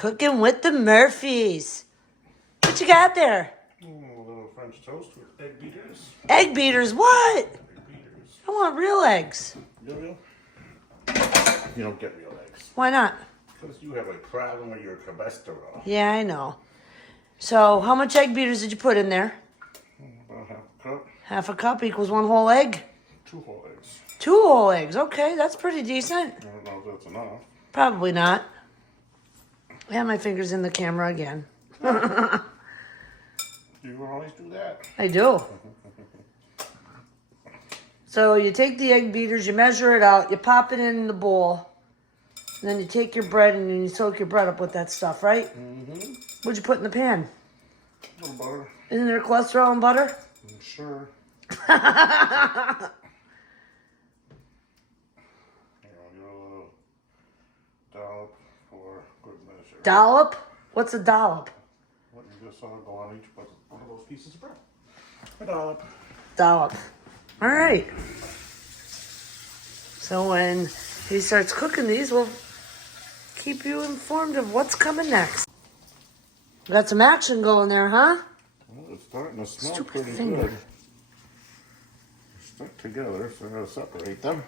Cooking with the Murphys. What you got there? A little French toast with egg beaters. Egg beaters, what? Egg beaters. I want real eggs. Real? You don't get real eggs. Why not? Because you have a problem with your cholesterol. Yeah, I know. So, how much egg beaters did you put in there? About half a cup. Half a cup equals 1 whole egg? 2 whole eggs. 2 whole eggs. Okay, that's pretty decent. I don't know if that's enough. Probably not. I have my fingers in the camera again. You always do that. I do. So you take the egg beaters, you measure it out, you pop it in the bowl, and then you take your bread and you soak your bread up with that stuff, right? Mm-hmm. What'd you put in the pan? A little butter. Isn't there cholesterol in butter? I'm sure. Dollop for good measure. Dollop? What's a dollop? What you just saw go on each one of those pieces of bread. A dollop. Dollop. All right. So when he starts cooking these, we'll keep you informed of what's coming next. Got some action going there, huh? Well, it's starting to smell Stupid pretty finger. good. Stuck together, so I'm going to separate them.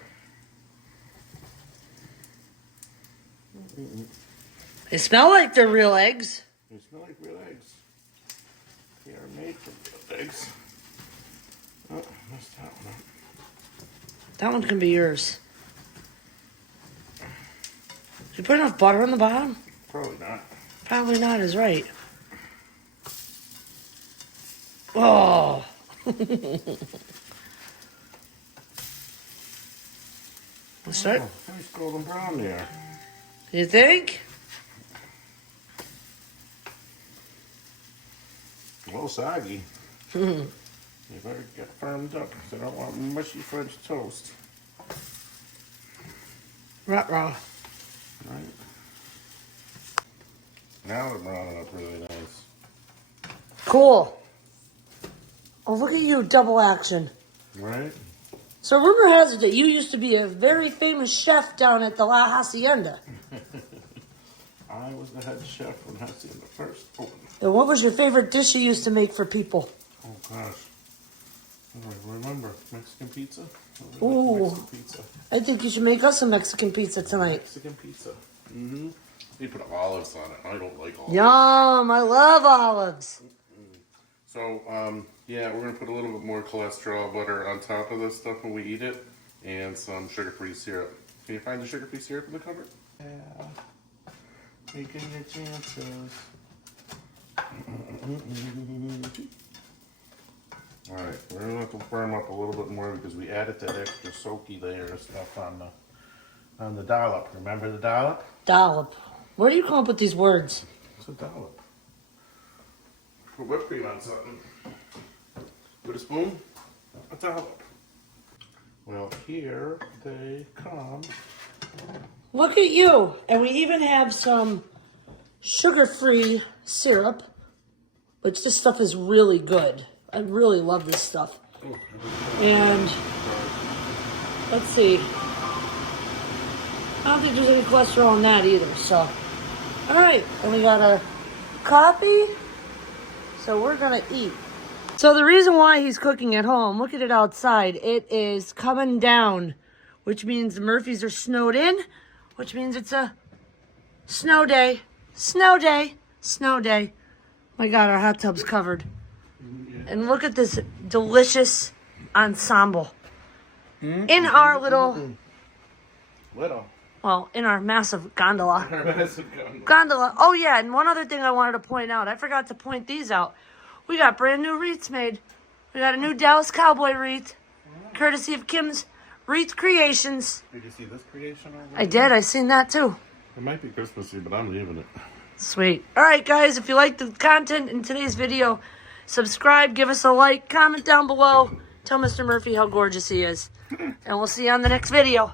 They smell like they're real eggs. They smell like real eggs. They are made from real eggs. Oh, messed that one up. That one can be yours. Did you put enough butter on the bottom? Probably not. Probably not is right. Oh. Let's start. Oh, nice golden brown there. You think? A little soggy. You better get firmed up because I don't want mushy French toast. Ruh-roh. Right. Now they're browning up really nice. Cool. Oh, look at you, double action. Right? So rumor has it that you used to be a very famous chef down at the La Hacienda. I was the head chef when Hacienda first opened. And what was your favorite dish you used to make for people? Oh gosh. I don't remember. Mexican pizza? Ooh. Mexican pizza. I think you should make us some Mexican pizza tonight. Mexican pizza. Mm-hmm. They put olives on it. I don't like olives. Yum, I love olives. So, yeah, we're going to put a little bit more cholesterol butter on top of this stuff when we eat it. And some sugar-free syrup. Can you find the sugar-free syrup in the cupboard? Yeah. Taking your chances. Alright, we're going to have to firm up a little bit more because we added that extra soaky layer of stuff on the dollop. Remember the dollop? Dollop. Where do you come up with these words? It's a dollop. Put whipped cream on something. With a spoon, a dollop. Well, here they come. Look at you. And we even have some sugar-free syrup, which this stuff is really good. I really love this stuff. And let's see. I don't think there's any cholesterol in that either. So, all right. And we got a coffee. So we're going to eat. So the reason why he's cooking at home, look at it outside. It is coming down, which means the Murphys are snowed in, which means it's a snow day. Snow day. Snow day. My God, our hot tub's covered. And look at this delicious ensemble. In our little, well, in our massive gondola. Gondola. Oh, yeah, and one other thing I wanted to point out. I forgot to point these out. We got brand new wreaths made. We got a new Dallas Cowboy wreath, courtesy of Kim's Wreath Creations. Did you see this creation over there? I did. I seen that, too. It might be Christmassy, but I'm leaving it. Sweet. All right, guys, if you like the content in today's video, subscribe, give us a like, comment down below. Tell Mr. Murphy how gorgeous he is. And we'll see you on the next video.